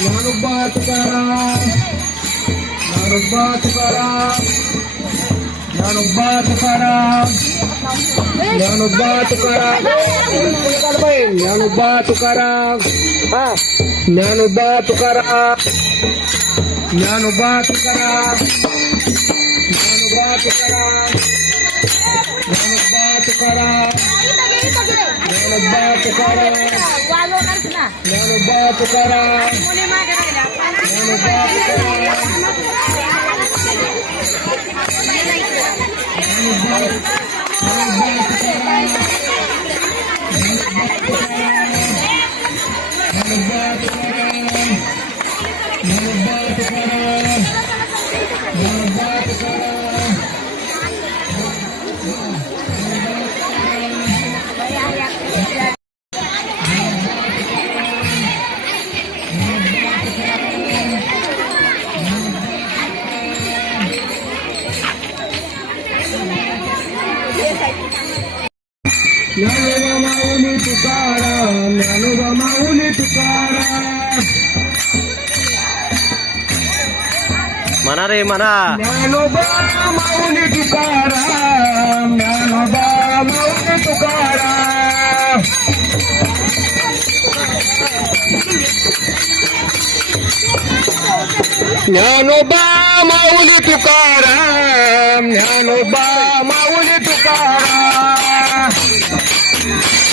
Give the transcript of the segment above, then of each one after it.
ज्ञानोबा तुकाराम ज्ञानोबा तुकाराम ज्ञानोबा तुकाराम ज्ञानोबा तुकाराम ज्ञानोबा तुकाराम हा Dnyanoba Tukaram Dnyanoba Tukaram Dnyanoba Tukaram Dnyanoba Tukaram Dnyanoba Tukaram Nano ba ito karang? Dnyanoba Mauli Tukaram Dnyanoba Mauli Tukaram म्हणा रे म्हणा Dnyanoba Mauli Tukaram Dnyanoba Mauli Tukaram Dnyanoba Mauli Tukaram Dnyanoba Mauli Tukaram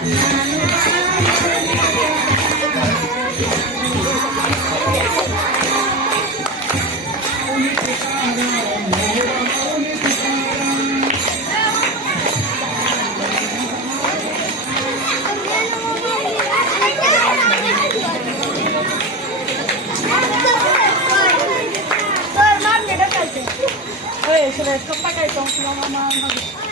Thank you. Kapag itong mga mga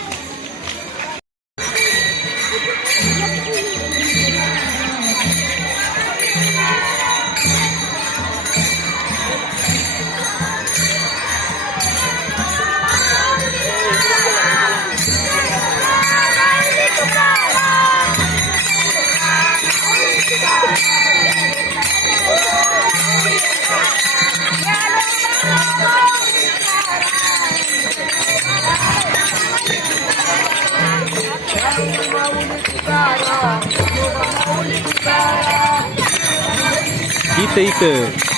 Itaíca.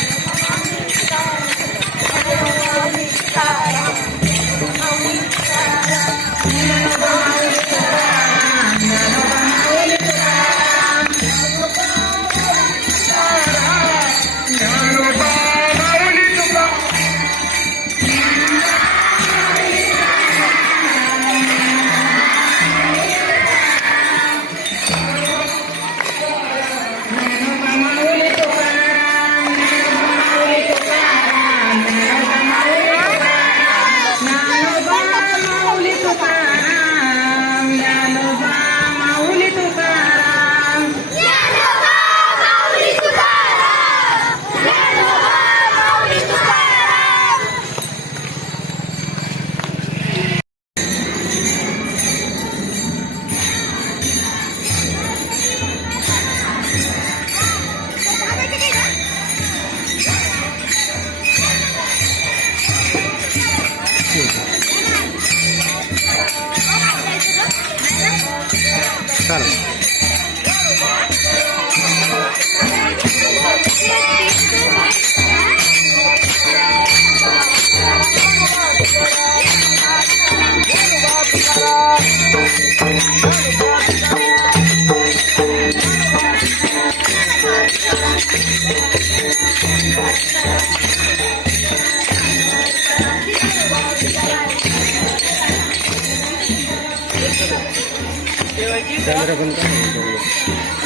cara. Camera बंद कर